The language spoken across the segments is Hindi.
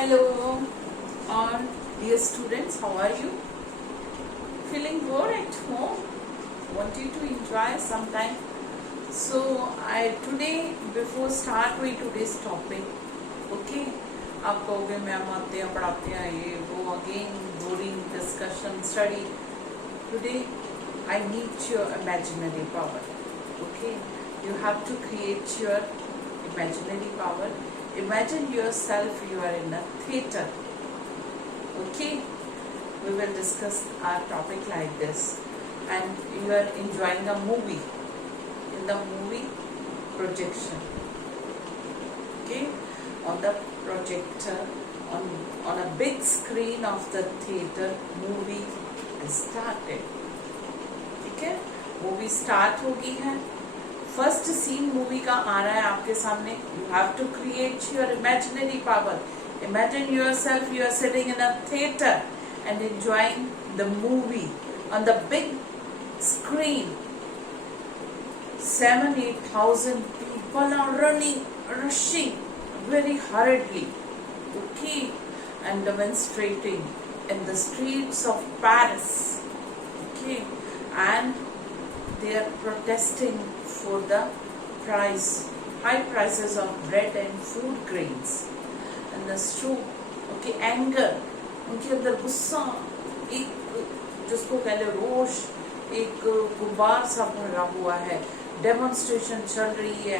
Hello, all dear students, how are you? Feeling bored at home? Want you to enjoy some time? So, I today, before start with today's topic, okay? आप कहोगे मैम आते हैं पढ़ाते हैं ये वो again boring discussion study. Today, I need your imaginary power. Okay, you have to create your imaginary power. Imagine yourself you are in a theater. Okay, we will discuss our topic like this, and you are enjoying a movie. In the movie projection, okay, on the projector, on a big screen of the theater, movie is started. ठीक है, मूवी स्टार्ट हो गई है. फर्स्ट सीन मूवी का आ रहा है आपके सामने. You have to create your imaginary power. Imagine yourself you are sitting in a theatre and enjoying the movie on the big screen. 7,000-8,000 people are rushing very hurriedly, okay, and demonstrating in the streets of Paris, okay, and they are protesting for the high prices of bread and food grains, and the true, okay, anger, उनके अंदर गुस्सा, एक जिसको कहते रोष, एक गुब्बार सा भरा हुआ है. डेमोन्स्ट्रेशन चल रही है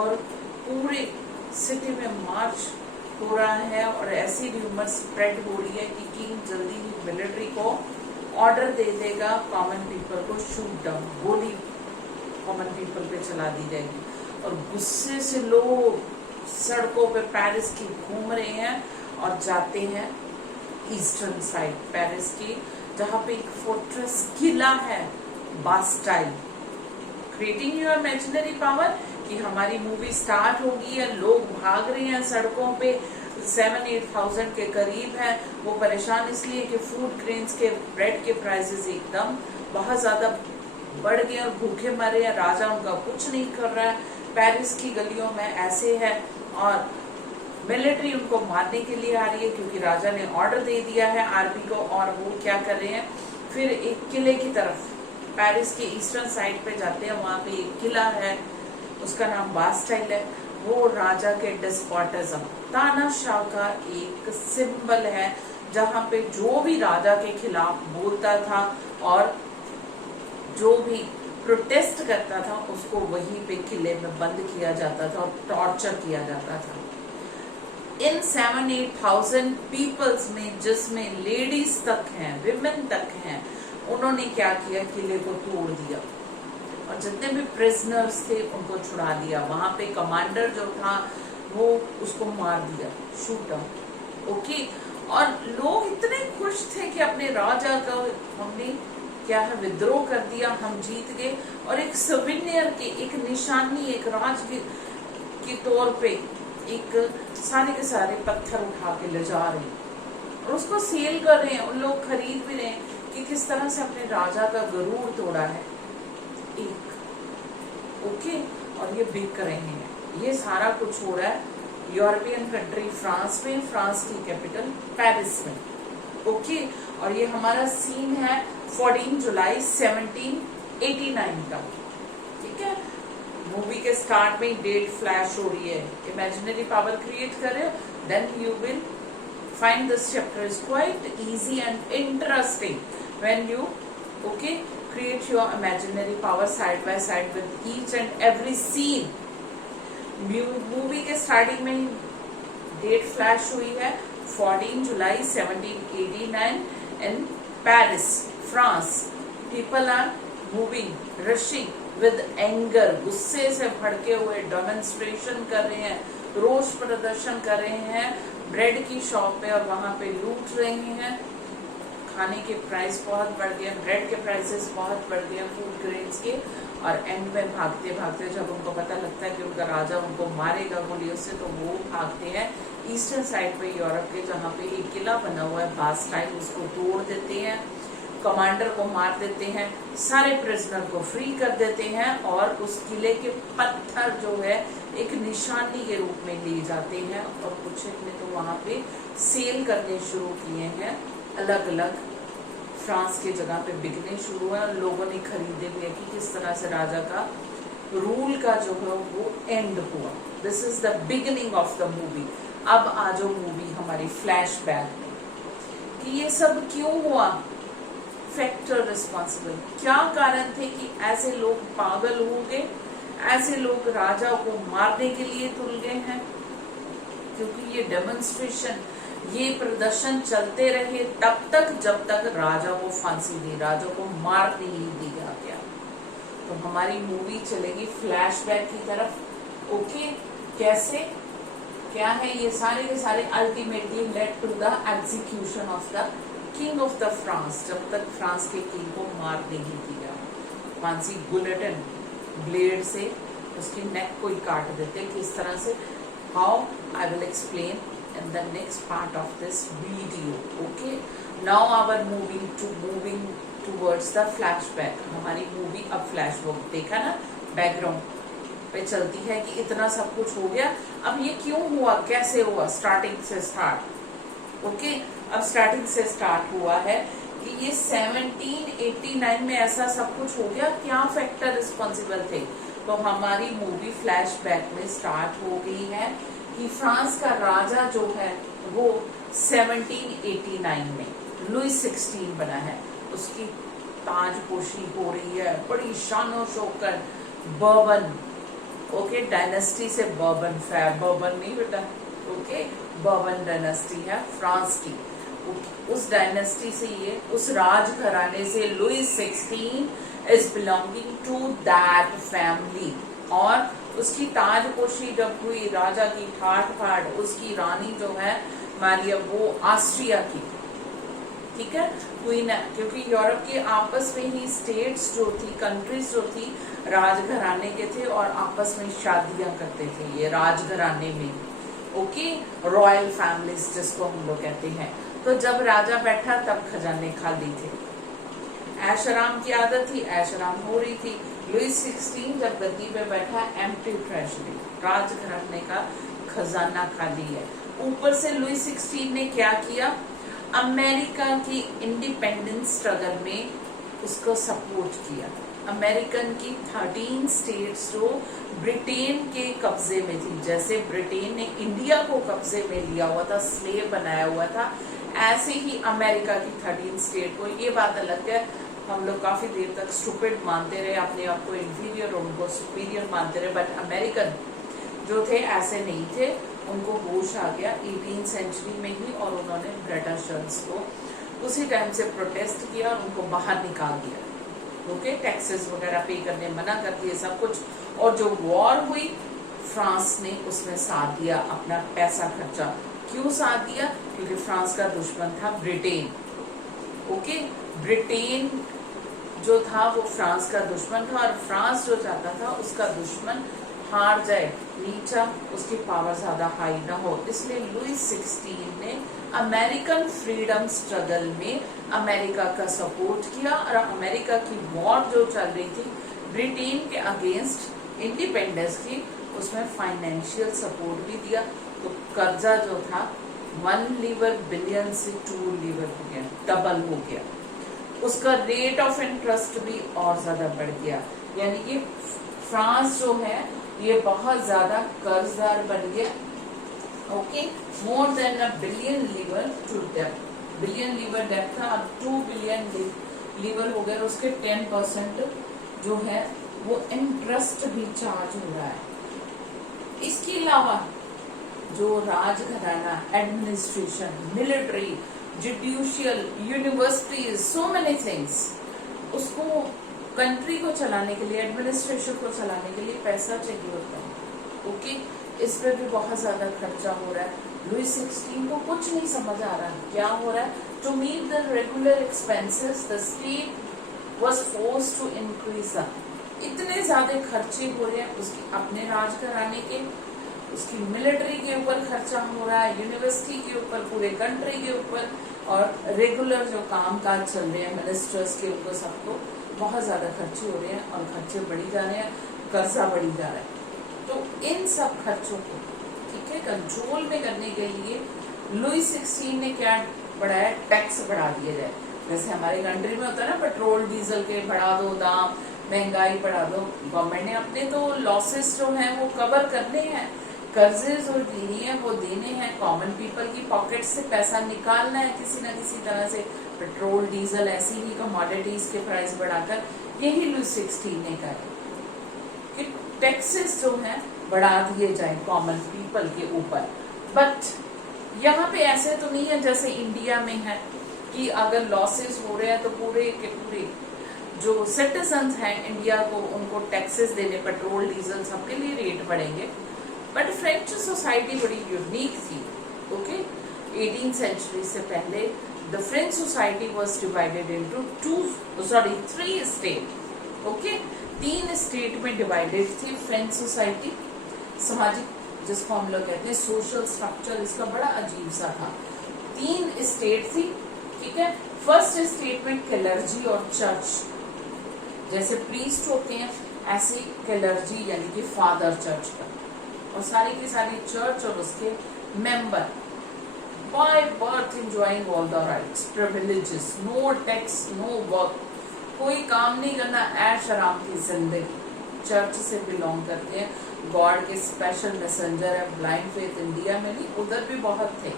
और पूरे सिटी में मार्च हो रहा है और ऐसी र्यूमर स्प्रेड हो रही है कि किंग जल्दी ही मिलिट्री को ऑर्डर दे देगा कॉमन पीपल को शूट डाउन. गोली कॉमन पीपल पे चला दी जाएगी और गुस्से से लोग सड़कों पे पेरिस की घूम रहे हैं और जाते हैं ईस्टर्न साइड पेरिस की, जहाँ पे एक फोर्ट्रेस किला है, बास्टाइल. क्रिएटिंग योर इमेजिनरी पावर कि हमारी मूवी स्टार्ट होगी है, लोग भाग रहे हैं सड़कों पे, 7,000-8,000 के करीब है. वो परेशान इसलिए कि फूड ग्रेन्स के ब्रेड के प्राइसेस एकदम बहुत ज्यादा बढ़ गए और भूखे मर रहे हैं. राजा उनका कुछ नहीं कर रहा है. पेरिस की गलियों में ऐसे है और मिलिट्री उनको मारने के लिए आ रही है क्योंकि राजा ने ऑर्डर दे दिया है आर्मी को. और वो क्या कर रहे हैं, फिर एक किले की तरफ पेरिस के ईस्टर्न साइड पे जाते हैं. वहां पे एक किला है, उसका नाम बास्टाइल है. वो राजा के डिस्पोटिज्म, तानाशाह का एक सिंबल है, जहां पे जो भी राजा के खिलाफ बोलता था और जो भी प्रोटेस्ट करता था उसको वहीं पे किले में बंद किया जाता था और टॉर्चर किया जाता था. इन 7,000-8,000 पीपल्स में जिसमें लेडीज तक हैं, विमेन तक हैं, उन्होंने क्या किया, किले को तोड़ दिया और जितने भी प्रिजनर्स थे उनको छुड़ा दिया. वहां पे कमांडर जो था वो उसको मार दिया, शूट आउट. ओके, और लोग इतने खुश थे कि अपने राजा का हमने क्या है विद्रोह कर दिया, हम जीत गए. और एक सविनियर के, एक निशानी, एक राज के तौर पे एक सारे के सारे पत्थर उठा के ले जा रहे हैं और उसको सेल कर रहे हैं. उन लोग खरीद भी रहे हैं कि किस तरह से अपने राजा का गरूर तोड़ा है एक. ओके, और ये बिक रहे हैं. ये सारा कुछ हो रहा है यूरोपियन कंट्री फ्रांस में, फ्रांस की कैपिटल पेरिस में. ओके, और ये हमारा सीन है 14 जुलाई 1789 का. ठीक है, मूवी के स्टार्ट में डेट फ्लैश हो रही है. इमेजिनरी पावर क्रिएट कर रहे हो, then you will find this chapter is quite easy and interesting when you create your imaginary power side by side with each and every scene. Movie के स्टार्टिंग में डेट फ्लैश हुई है 14 जुलाई 1789 in Paris, France. People are moving, rushing with anger. गुस्से से भड़के हुए डेमोन्स्ट्रेशन कर रहे हैं, रोष प्रदर्शन कर रहे हैं ब्रेड की शॉप पे और वहां पे लूट रहे हैं. खाने के प्राइस बहुत बढ़ गए, ब्रेड के प्राइसेस बहुत बढ़ गए, फूड ग्रेन्स के. और एंड में भागते भागते जब उनको पता लगता है कि उनका राजा उनको मारेगा गोलियों से, तो वो भागते हैं ईस्टर्न साइड पे यूरोप के, जहाँ पे एक किला बना हुआ है बास्टाइल, उसको तोड़ देते हैं. कमांडर को मार देते हैं, सारे प्रिजनर को फ्री कर देते हैं और उस किले के पत्थर जो है एक निशानी के रूप में लिए जाते हैं और कुछ ने तो वहां पे सेल करने शुरू किए हैं, अलग अलग फ्रांस के जगह पे बिकने शुरू हुए और लोगों ने खरीदे भी है कि किस तरह से राजा का रूल का जो है वो एंड हुआ। This is the beginning of the movie. अब आ जाओ मूवी हमारी फ्लैशबैक में कि ये सब क्यों हुआ, फैक्टर रिस्पॉन्सिबल, क्या कारण थे कि ऐसे लोग पागल हो गए, ऐसे लोग राजा को मारने के लिए तुल गए हैं। क्योंकि ये डेमोन्स्ट्रेशन, ये प्रदर्शन चलते रहे तब तक जब तक राजा को फांसी दी, राजा को मार नहीं दिया गया। तो हमारी मूवी चलेगी फ्लैशबैक की तरफ। ओके, कैसे क्या है ये सारे के सारे ultimately led to the execution of the king of the France. जब तक फ्रांस के किंग को मार नहीं दिया, फांसी गुलेटन ब्लेड से उसकी नेक को ही काट देते। किस तरह से, how, I will explain in the next part of this video. Okay, now our moving towards the flashback. हमारी मूवी अब फ्लैशबैक देखा ना, बैकग्राउंड पे चलती है कि इतना सब कुछ हो गया, अब ये क्यों हुआ, कैसे हुआ, स्टार्टिंग से स्टार्ट। ओके, अब स्टार्टिंग से स्टार्ट हुआ है कि ये 1789 में ऐसा सब कुछ हो गया, क्या फैक्टर रिस्पॉन्सिबल थे। तो हमारी मूवी फ्लैशबैक में स्टार्ट हो गई है कि फ्रांस का राजा जो है वो 1789 में लुई 16 बना है, उसकी ताजपोशी हो रही है बड़ी शानो शौकत, बर्बन, ओके, डायनेस्टी से बर्बन, बर्बन नहीं बेटा, ओके, बर्बन डायनेस्टी है फ्रांस की, उस डायनेस्टी से ये, उस राज घराने से Louis 16 is belonging to that family. और उसकी ताजपोशी जब हुई, राजा की ठाट फाट, उसकी रानी जो है मारिया वो ऑस्ट्रिया की, ठीक है, क्वीन है। क्योंकि यूरोप के आपस में ही स्टेट्स जो थी, कंट्रीज जो थी, राजघराने के थे और आपस में शादियां करते थे ये राजघराने में। ओके, रॉयल फैमिलीज जिसको हम लोग कहते हैं। तो जब राजा बैठा तब खजाने खाली थे, ऐशराम की आदत थी, ऐशराम हो रही थी। लुई 16 जब गद्दी पे बैठा, एम्प्टी ट्रेजरी, राजघराने का खजाना खाली है। ऊपर से लुई 16 ने क्या किया, अमेरिका की इंडिपेंडेंस स्ट्रगल में उसको सपोर्ट किया। अमेरिकन की 13 स्टेट्स जो ब्रिटेन के कब्जे में थी, जैसे ब्रिटेन ने इंडिया को कब्जे में लिया हुआ था, स्लेव बनाया हुआ था, ऐसे ही अमेरिका की 13 स्टेट को, ये बात अलग है, हम लोग काफी देर तक स्टूपिड मानते रहे, अपने आप को इंफीरियर, उनको सुपीरियर मानते रहे, बट अमेरिकन जो थे ऐसे नहीं थे, उनको होश आ गया 18th सेंचुरी में ही और उन्होंने ब्रिटिशर्स को उसी टाइम से प्रोटेस्ट किया और उनको बाहर निकाल दिया। ओके, टैक्सेस वगैरह पे करने मना कर दिए, सब कुछ। और जो वॉर हुई, फ्रांस ने उसमें साथ दिया, अपना पैसा खर्चा। क्यों साथ दिया, क्योंकि फ्रांस का दुश्मन था ब्रिटेन। ओके, ब्रिटेन जो था वो फ्रांस का दुश्मन था और फ्रांस जो चाहता था उसका दुश्मन हार जाए, नीचा, उसकी पावर ज्यादा हाई ना हो। इसलिए लुई 16 ने अमेरिकन फ्रीडम स्ट्रगल में अमेरिका का सपोर्ट किया और अमेरिका की वॉर जो चल रही थी ब्रिटेन के अगेंस्ट इंडिपेंडेंस की, उसमें फाइनेंशियल सपोर्ट भी दिया। तो कर्जा जो था 1 लीवर बिलियन से 2 लीवर हो गया, डबल हो गया। उसका रेट ऑफ इंटरेस्ट भी और ज्यादा बढ़ गया, यानी कि फ्रांस जो है ये बहुत ज्यादा कर्जदार बन गया। Okay, more than a billion livres to डेप्ट, बिलियन लीवर डेप्ट था, अब 2 बिलियन लीवर हो गया। उसके 10% जो है वो इंटरेस्ट भी चार्ज हो रहा है। इसके अलावा जो राजघराना, administration, military, judicial, universities, so many things, उसको कंट्री को चलाने के लिए, एडमिनिस्ट्रेशन को चलाने के लिए पैसा चाहिए होता है। ओके, इस पे भी बहुत ज्यादा खर्चा हो रहा है। लुई 16 को कुछ नहीं समझ आ रहा क्या हो रहा है। To meet the regular expenses the state was forced to increase the, इतने ज्यादा खर्चे हो रहे हैं उसके अपने राज घराने के, उसकी मिलिट्री के ऊपर खर्चा हो रहा है, यूनिवर्सिटी के ऊपर, पूरे कंट्री के ऊपर, और रेगुलर जो काम काज चल रहे हैं मिनिस्टर्स के, उनको सबको बहुत ज्यादा खर्चे हो रहे हैं और खर्चे बढ़ी जा रहे हैं, कर्जा बढ़ी जा रहा है। तो इन सब खर्चों को ठीक है कंट्रोल में करने के लिए लुई 16 ने क्या बढ़ाया, टैक्स बढ़ा दिया जाए। जैसे हमारे कंट्री में होता है ना, पेट्रोल डीजल के बढ़ा दो दाम, महंगाई बढ़ा दो। गवर्नमेंट ने अपने तो लॉसेस जो हैं वो कवर करने हैं, कर्जे जो लिए हैं वो देने हैं, कॉमन पीपल की पॉकेट से पैसा निकालना है किसी न किसी तरह से, पेट्रोल डीजल ऐसी ही कमोडिटीज के प्राइस बढ़ाकर। यही लुई 16 ने कहा कि टैक्सेस जो हैं बढ़ा दिए जाए कॉमन पीपल के ऊपर। बट यहाँ पे ऐसे तो नहीं है जैसे इंडिया में है कि अगर लॉसेस हो रहे हैं तो पूरे के पूरे जो सिटीजन्स हैं इंडिया को, उनको टैक्सेस देने, पेट्रोल डीजल सबके लिए रेट बढ़ेंगे। बट फ्रेंच सोसाइटी बड़ी यूनिक थी। ओके 18th सेंचुरी से पहले the French society was divided into 3 state. Okay 3 state में डिवाइडेड थी फ्रेंच सोसाइटी। सामाजिक जिसको हम लोग कहते हैं सोशल स्ट्रक्चर इसका बड़ा अजीब सा था। 3 स्टेट थी, ठीक है। फर्स्ट स्टेट में क्लर्जी और चर्च, जैसे प्रीस्ट होते हैं ऐसे क्लर्जी यानी कि फादर चर्च का, और सारी की सारी चर्च और उसके member by birth enjoying all the rights privileges, no tax no work, कोई काम नहीं करना, ऐश आराम की जिंदगी। चर्च से बिलोंग करते हैं, गॉड के स्पेशल मैसेंजर है। ब्लाइंड फेथ इंडिया में नहीं, उधर भी बहुत थे।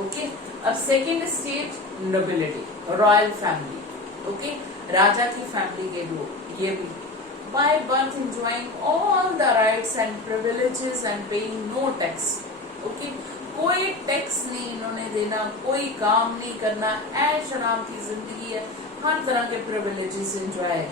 ओके अब second stage nobility, royal family. Okay राजा की फैमिली के लोग, ये भी by birth enjoying all the rights and privileges and paying no tax. Okay कोई टैक्स नहीं इन्होंने देना, कोई काम नहीं करना, ऐश आराम की जिंदगी है, हर तरह के प्रिविलेजेस एंजॉय।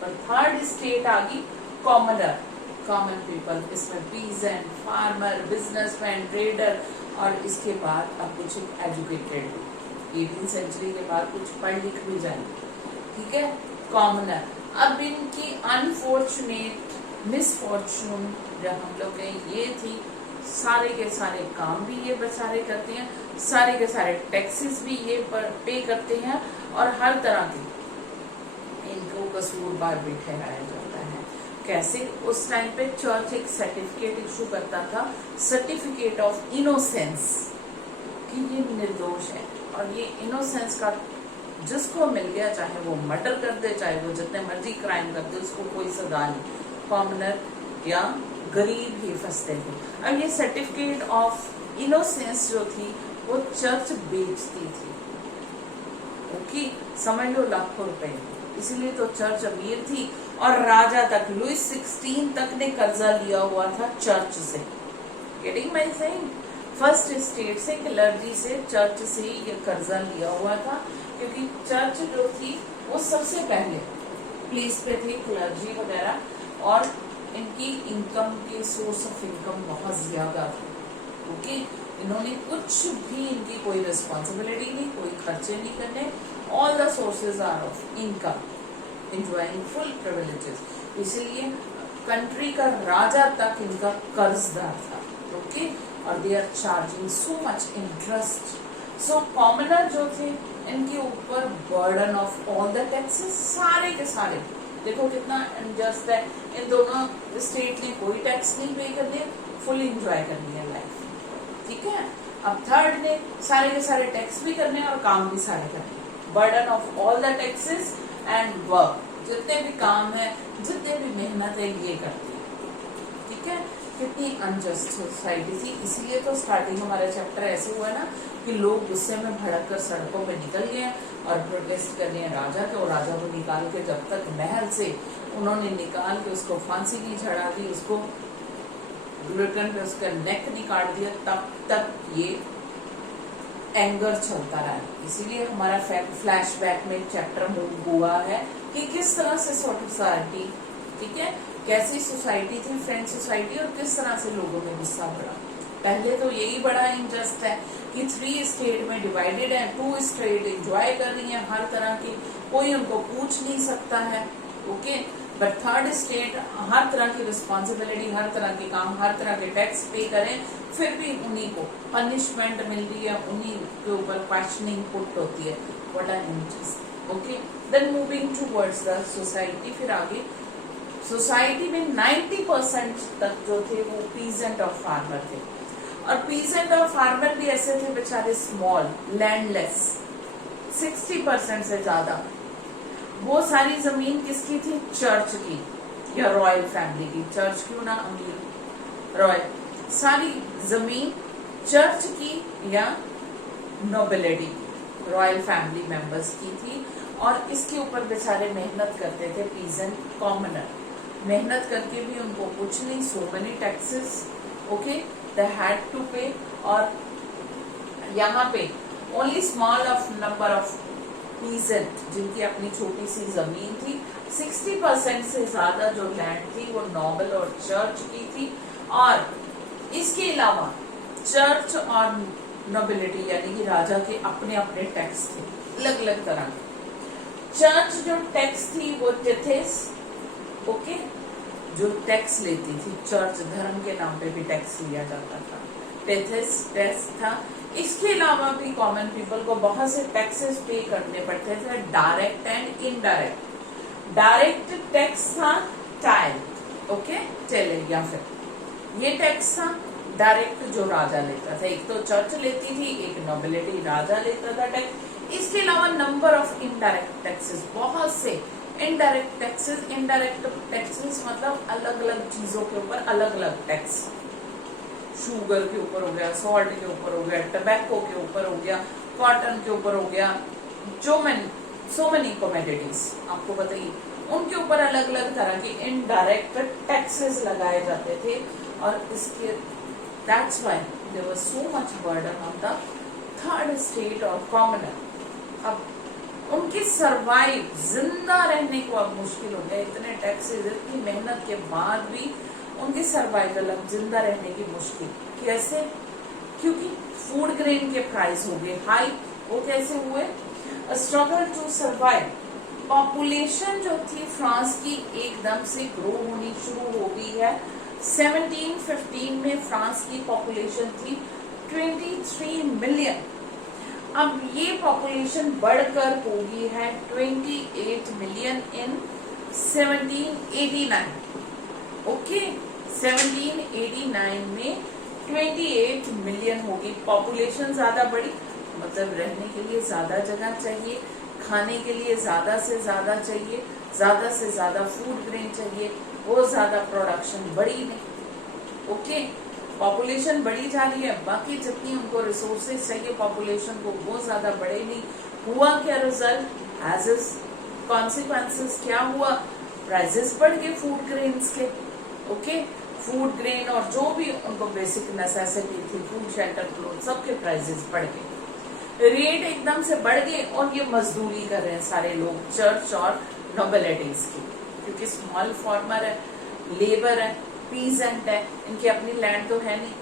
पर थर्ड स्टेट आ गई कॉमनर, कॉमन पीपल, इसमें पीजेंट, फार्मर, बिजनेसमैन, ट्रेडर, और इसके बाद अब कुछ एजुकेटेड, 18th सेंचुरी के बाद कुछ पढ़ लिख भी जाए, ठीक है, कॉमनर। अब इनकी अनफॉर्चुनेट मिसफॉर्चून जब हम लोग कहें ये थी, सारे के सारे काम भी ये बेचारे करते हैं, सारे के सारे टैक्सेस भी ये पे करते हैं, और हर तरह के इनको कसूरवार भी ठहराया जाता है। कैसे? उस टाइम पे चर्च एक सर्टिफिकेट इशू करता था, सर्टिफिकेट ऑफ इनोसेंस, कि ये निर्दोष है, और ये इनोसेंस का जिसको मिल गया, चाहे वो मर्डर कर दे, चाहे वो जितने मर्जी क्राइम कर दे, उसको कोई सजा नहीं, कॉमनर या गरीब ही फंसते थे। अब ये सर्टिफिकेट ऑफ इनोसेंस जो थी वो चर्च बेचती थी। ओके समझ लो लाखों रुपए, इसलिए तो चर्च अमीर थी, और राजा तक, लुई 16 तक ने कर्जा लिया हुआ था चर्च से। Getting my saying? First state से, क्लर्जी से, चर्च से ये कर्जा लिया हुआ था, क्योंकि चर्च जो थी वो सबसे पहले प्लेस पे थी, क्लर्जी वगैरह, और इनकी इनकम की सोर्स ऑफ इनकम बहुत ज्यादा थी। ओके इन्होंने कुछ भी, इनकी कोई रिस्पॉन्सिबिलिटी नहीं, कोई खर्चे नहीं करने, all the sources are of income, enjoying full privileges। इसलिए कंट्री का राजा तक इनका कर्जदार था। ओके और they are charging so much interest. So commoner जो थे इनके ऊपर burden of all the taxes, सारे के सारे। देखो कितना अनजस्ट है, इन दोनों स्टेट ने कोई टैक्स नहीं पे कर दिया, फुल इंजॉय कर लिया लाइफ, ठीक है। अब थर्ड ने सारे के सारे टैक्स भी करने और काम भी सारे करने, burden of all the taxes and work, जितने भी काम है, जितने भी मेहनत है, ये करती है, ठीक है। कितनी अनजस्ट सोसाइटी थी। इसलिए तो स्टार्टिंग हमारा चैप्टर ऐसे हुआ ना कि लोग गुस्से में भड़क कर सड़कों पे निकल गए और प्रोटेस्ट कर रहे हैं राजा के, और राजा को निकाल के जब तक महल से उन्होंने निकाल के उसको फांसी नहीं चढ़ा दी, उसको रिटर्न पे उसका नेक नहीं काट दिया, तब तक ये एंगर चलता रहा। इसीलिए हमारा फ्लैशबैक में चैप्टर हुआ है कि किस तरह से सोसाइटी, ठीक है, कैसी सोसाइटी थी फ्रेंच सोसाइटी, और किस तरह से लोगों में गुस्सा बढ़ा। पहले तो यही बड़ा इनजस्ट है कि 3 स्टेट में डिवाइडेड है, 2 स्टेट एंजॉय कर रही हैं हर तरह की, कोई उनको पूछ नहीं सकता है। ओके बट थर्ड स्टेट हर तरह की रिस्पॉन्सिबिलिटी, हर तरह के काम, हर तरह के टैक्स पे करें, फिर भी उन्हीं को पनिशमेंट मिल रही है, उन्हीं के ऊपर क्वेश्चनिंग पुट होती है। What are interest, okay. Then moving towards the society, फिर आगे सोसाइटी में 90% तक जो थे वो पीजेंट और फार्मर थे, और पीजेंट और फार्मर भी ऐसे थे बेचारे स्मॉल लैंडलेस, 60% से ज्यादा। वो सारी जमीन किसकी थी? चर्च की या रॉयल फैमिली की। चर्च क्यों ना, अमीर रॉयल, सारी जमीन चर्च की या नोबिलिटी की, रॉयल फैमिली मेंबर्स की थी। और इसके ऊपर बेचारे मेहनत करते थे, पीजेंट कॉमनर, मेहनत करके भी उनको कुछ नहीं, so many taxes, okay, they had to pay. और यहाँ पे only small of number of peasant जिनकी अपनी छोटी सी जमीन थी, 60% से ज्यादा जो लैंड थी वो नोबल और चर्च की थी। और इसके अलावा चर्च और नोबिलिटी यानी कि राजा के अपने अपने टैक्स थे, अलग अलग तरह के। चर्च जो टैक्स थी वो टेथेस, ओके, जो टैक्स लेती थी, चर्च धर्म के नाम पे भी टैक्स लिया जाता था, टेथेस टैक्स था। इसके अलावा भी कॉमन पीपल को बहुत से टैक्सेस पे करने पड़ते थे, direct and indirect. Direct tax था टाइल, ओके, चले, या फिर ये टैक्स था डायरेक्ट जो राजा लेता था। एक तो चर्च लेती थी, एक नोबिलिटी राजा लेता था टैक्स। इसके अलावा नंबर ऑफ इनडायरेक्ट टैक्सेस, बहुत से इनडायरेक्ट टैक्सेस। इनडायरेक्ट टैक्सेस मतलब अलग अलग चीजों के ऊपर अलग अलग टैक्स, शुगर के ऊपर हो गया, सॉल्ट के ऊपर हो गया, टबैको के ऊपर हो गया, कॉटन के ऊपर हो गया, सो मेनी कमोडिटीज आपको बताइए, उनके ऊपर अलग अलग तरह के इनडायरेक्ट टैक्सेस लगाए जाते थे। और इसके that's why there was so much burden on the third state और कॉमनर। अब उनकी सरवाइव, जिंदा रहने को अब मुश्किल हो गया, इतने टैक्सेस, इतनी मेहनत के बाद भी उनकी सर्वाइवल, अब जिंदा रहने की मुश्किल। कैसे? क्योंकि फूड ग्रेन के प्राइस हो गए हाई। वो कैसे हुए? Struggle to survive. पॉपुलेशन जो थी फ्रांस की एकदम से ग्रो होनी शुरू हो गई है। 1715 में फ्रांस की पॉपुलेशन थी 23 मिलियन। अब ये पॉपुलेशन बढ़कर होगी है 28 मिलियन इन 1789, ओके। 1789 में 28 मिलियन होगी। पॉपुलेशन ज्यादा बढ़ी, मतलब रहने के लिए ज्यादा जगह चाहिए, खाने के लिए ज्यादा से ज्यादा चाहिए, ज्यादा से ज्यादा फूड ग्रेन चाहिए, वो ज्यादा प्रोडक्शन बढ़ी नहीं, ओके। पॉपुलेशन बढ़ी जा रही है, बाकी जितनी उनको रिसोर्सेज चाहिए पॉपुलेशन को, वो ज्यादा बढ़े नहीं। हुआ क्या रिजल्ट? एज इज कॉन्सिक्वेंसेस क्या हुआ? प्राइसेस बढ़ गए फूड ग्रेन्स के, ओके। फूड ग्रेन और जो भी उनको बेसिक नेसेसिटी थी, फूड, शेल्टर, क्लोथ, सबके प्राइसेस बढ़ गए, रेट एकदम से बढ़ गए। और ये मजदूरी कर रहे हैं सारे लोग, चर्च और नोबिलिटीज की, क्योंकि स्मॉल फार्मर है, लेबर है, पीजेंट है, इनकी अपनी लैंड तो है नहीं।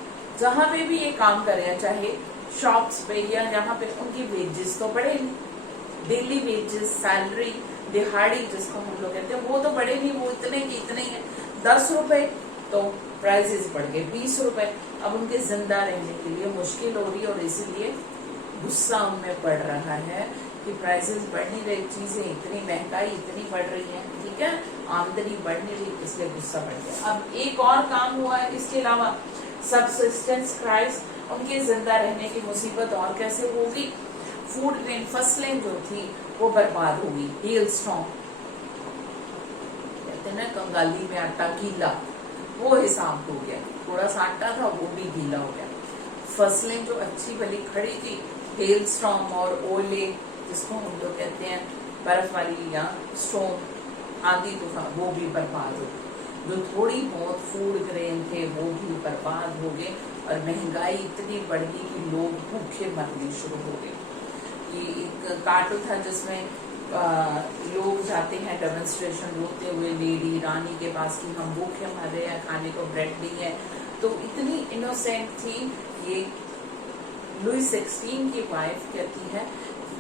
जहां पे भी ये काम कर रहे हैं, चाहे शॉप्स पे या यहाँ पे, उनकी वेजेस तो बढ़े नहीं। डेली वेजेस, सैलरी, दिहाड़ी जिसको हम लोग कहते हैं, वो तो बढ़े नहीं, वो इतने की इतने ही है। 10 रुपए तो प्राइसेस बढ़ गए 20 रुपए। अब उनके जिंदा रहने के लिए मुश्किल हो रही है, और इसीलिए गुस्सा उनमें पड़ रहा है कि प्राइसेस बढ़ नहीं रही, चीजें इतनी महंगाई इतनी बढ़ रही है, ठीक है, आमदनी बढ़ नहीं रही, इसलिए गुस्सा बढ़ गया। अब एक और काम हुआ है इसके अलावा, सबसिस्टेंस क्राइस, उनके जिंदा रहने की मुसीबत और कैसे होगी? फूड ग्रेन, फसलें जो थी वो बर्बाद होगी। हेल स्टॉर्म, कहते हैं ना कंगाली में आटा गीला, वो हिसाब हो गया, थोड़ा सा आटा था वो भी गीला हो गया। फसलें जो अच्छी भली खड़ी थी, हेल स्टॉर्म और ओले जिसको हम लोग कहते हैं, बर्फ वाली या स्टॉर्म, आंधी तूफान, वो भी बर्बाद हो गए। जो थोड़ी बहुत फूड ग्रेन थे वो भी बर्बाद हो गए, और महंगाई इतनी बढ़ गई कि लोग भूखे मरने शुरू हो गए। ये एक कार्टून था जिसमें लोग जाते हैं डेमोन्स्ट्रेशन, रोते हुए लेडी रानी के पास कि हम भूखे मर रहे हैं, खाने को ब्रेड नहीं है। तो इतनी इनोसेंट थी ये। लुई 16 की वाइफ कहती है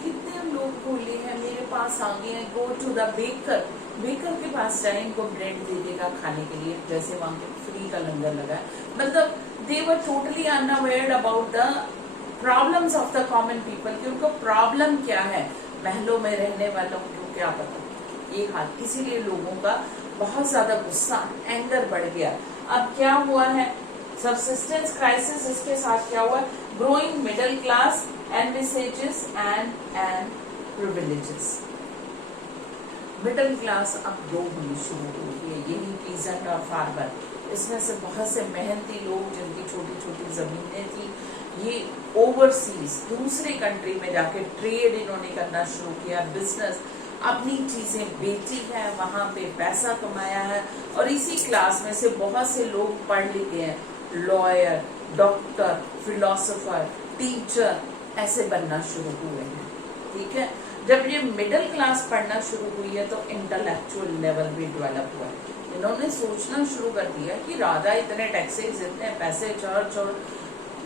कितने लोग बोले हैं मेरे पास आ गए हैं, go to the baker, baker के पास जाए, इनको ब्रेड दे देगा खाने के लिए, जैसे वहां पे फ्री का लंगर लगा है। मतलब they were totally unaware about the problems of the common people, कि उनको प्रॉब्लम क्या है, महलों में रहने वालों को क्या पता, ये हाल। इसीलिए लोगों का बहुत ज्यादा गुस्सा, एंगर बढ़ गया। अब क्या हुआ है, सबसिस्टेंस क्राइसिस, इसके साथ क्या हुआ, growing middle class, envisages and privileges. Middle class अब ग्रो होनी शुरू हो गई है, यही पीजेंट और फार्मर, इसमें से बहुत से मेहनती लोग जिनकी छोटी छोटी जमीनें थी, ये ओवरसीज दूसरे कंट्री में जाके ट्रेड इन्होंने करना शुरू किया, बिजनेस, अपनी चीजें बेची है, वहां पे पैसा कमाया है। और इसी क्लास में से बहुत से लोग पढ़ लिखे हैं, लॉयर, डॉक्टर, फिलोसोफर, टीचर, ऐसे बनना शुरू हुए हैं। ठीक है, जब ये मिडिल क्लास पढ़ना शुरू हुई है तो इंटेलेक्चुअल लेवल भी डेवलप हुआ है। इन्होंने सोचना शुरू कर दिया कि राजा इतने टैक्सेस, इतने पैसे, चर्च और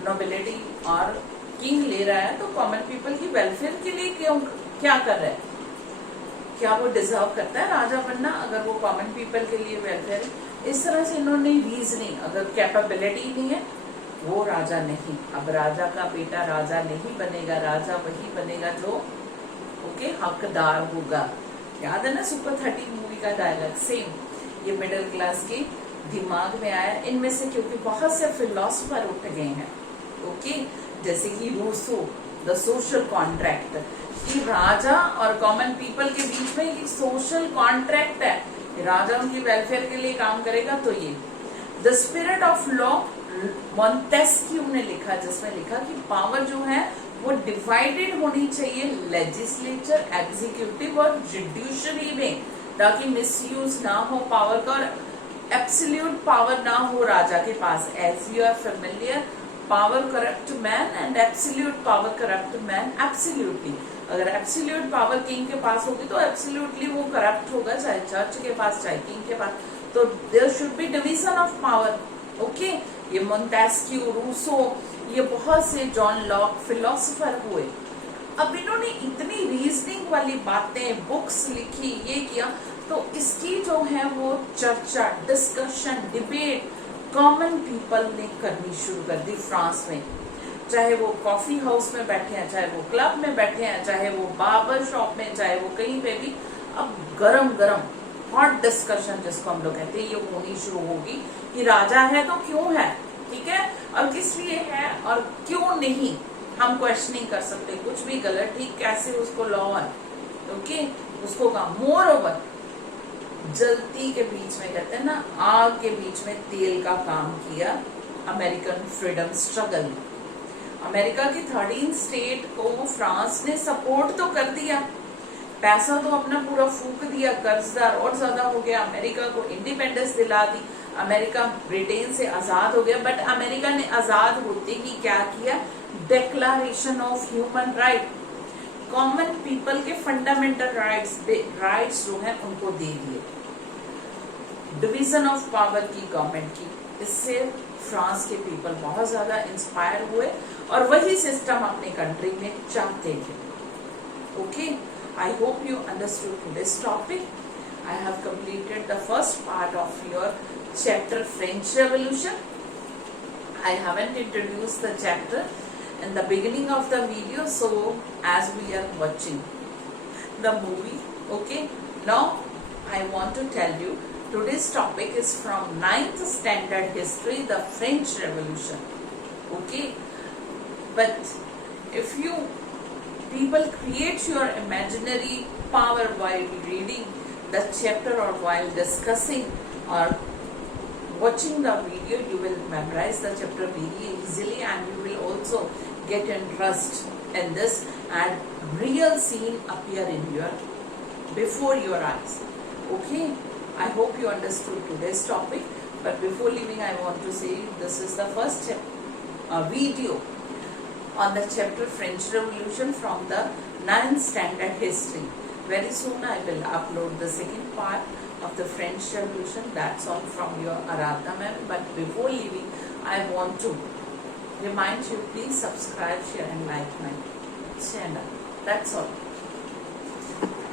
नोबिलिटी और किंग ले रहा है, तो कॉमन पीपल की वेलफेयर के लिए क्यों, क्या कर रहा है, क्या वो डिजर्व करता है राजा बनना, अगर वो कॉमन पीपल के लिए वेलफेयर। इस तरह से इन्होंने रीजनिंग, अगर कैपेबिलिटी नहीं है वो राजा नहीं, अब राजा का बेटा राजा नहीं बनेगा, राजा वही बनेगा जो हकदार होगा। याद है ना सुपर 30 मूवी का डायलॉग, सेम ये मिडिल क्लास के दिमाग में आया। इनमें से क्योंकि बहुत से फिलोसोफर उठ गए हैं, जैसे कि रूसो, द सोशल कॉन्ट्रैक्ट, कि राजा और कॉमन पीपल के बीच में एक सोशल कॉन्ट्रैक्ट है, राजा उनकी वेलफेयर के लिए काम करेगा। तो ये the spirit of law, Montesquieu ने लिखा, जिसमें लिखा कि पावर जो है वो डिवाइडेड होनी चाहिए लेजिस्लेचर, एग्जीक्यूटिव और जुडिशरी में, ताकि मिसयूज ना हो पावर का, और एब्सोल्यूट पावर ना हो राजा के पास। As you are familiar, power corrupt man and absolute power corrupt man absolutely. अगर एब्सोल्यूट पावर किंग के पास होगी तो एब्सोल्यूटली वो करप्ट होगा, चाहे चर्च के पास चाहे किंग के पास। तो there should be division of power. ये मोंटेस्क्यू, रूसो, ये बहुत से जॉन लॉक फिलोसोफर हुए। अब इन्होंने इतनी रीजनिंग वाली बातें, बुक्स लिखी, ये किया, तो इसकी जो है वो चर्चा, डिस्कशन, डिबेट कॉमन पीपल ने करनी शुरू कर दी फ्रांस में। चाहे वो कॉफी हाउस में बैठे हैं, चाहे वो क्लब में बैठे हैं, चाहे वो बार्बर शॉप में, चाहे वो कहीं पे भी, अब गरम गरम हॉट डिस्कशन जिसको हम लोग कहते हैं, ये होनी शुरू होगी कि राजा है तो क्यों है, ठीक है, और किस लिए है और क्यों नहीं। हम क्वेश्चनिंग कर सकते, कुछ भी गलत ठीक कैसे उसको लॉ है, उसको काम। मोर ओवर, जलती के बीच में, कहते हैं ना, आग के बीच में तेल का काम किया अमेरिकन फ्रीडम स्ट्रगल। अमेरिका की 13 स्टेट को फ्रांस ने सपोर्ट तो कर दिया, पैसा तो अपना पूरा फूक दिया, कर्जदार और ज्यादा हो गया, अमेरिका को इंडिपेंडेंस दिला दी, अमेरिका ब्रिटेन से आजाद हो गया। बट अमेरिका ने आजाद होते ही क्या किया, declaration of human right, common people के फंडामेंटल राइट्स जो है उनको दे दिए। डिवीजन ऑफ पावर की गवर्नमेंट की, इससे फ्रांस के पीपल बहुत ज्यादा इंस्पायर हुए और वही सिस्टम अपने कंट्री में चाहते थे। I hope you understood today's topic. I have completed the first part of your chapter French Revolution. I haven't introduced the chapter in the beginning of the video, so as we are watching the movie, now I want to tell you today's topic is from 9th standard history, the French Revolution. But if you people create your imaginary power while reading the chapter or while discussing or watching the video, you will memorize the chapter very easily and you will also get interest in this and real scene appear in before your eyes. I hope you understood today's topic, but before leaving I want to say this is the first video on the chapter French Revolution from the 9th standard history. Very soon I will upload the second part of the French Revolution. That's all from your Aradhna ma'am. But before leaving, I want to remind you, please subscribe, share and like my channel. That's all.